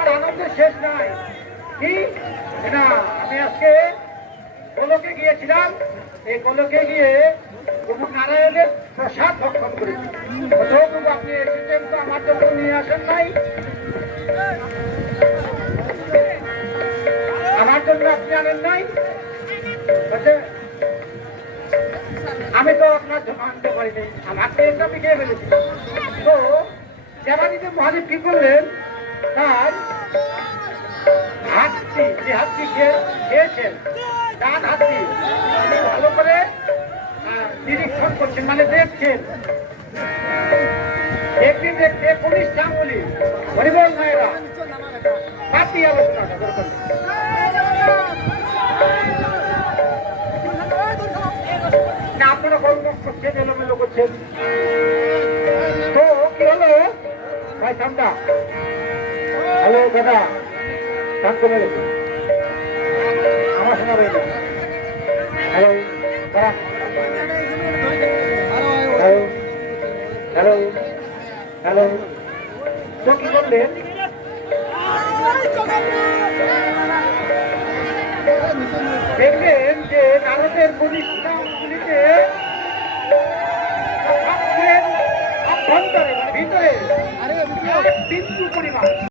আমার আনন্দের শেষ নাই। কি? না আমি আজকে গোলকে গিয়েছিলাম। এই গোলকে গিয়ে প্রভু নারায়ণের প্রসাদ ভক্ষণ করেছি। প্রভু আপনি এসেছেন তো আমার জন্য নিয়ে আসেন নাই। আমার জন্য আপনি আনেন নাই। বলছে, আমি তো আপনার আনতে পারিনি। আমার তো এটা খেয়ে ফেলেছি। তো দেবাদিতে মহাদেব কি করলেন? তার হাতটি, যে হাতটি খেয়ে- খেয়েছেন, ডান হাতটি ভালো করে নিরীক্ষণ করছেন মানে দেখছেন। দেখতে দেখতে পুলিশ চাঙ্গুলি, হরিবল নায়রা। পার্টি আলোচনাটা দরকার নেই। না, আপনারা গণনা করছেন এলোমেলো করছেন তো, কি হলো? ভাই ঠান্ডা হ্যালো দাদা শান্ত মেরে আমার শোনা রইল হ্যালো হ্যালো হ্যালো হ্যালো তো কি করলেন দেখলেন যে ভারতের পুলিশগুলিতে অভ্যন্তরে মানে ভিতরে, বিন্দু পরিমাণ।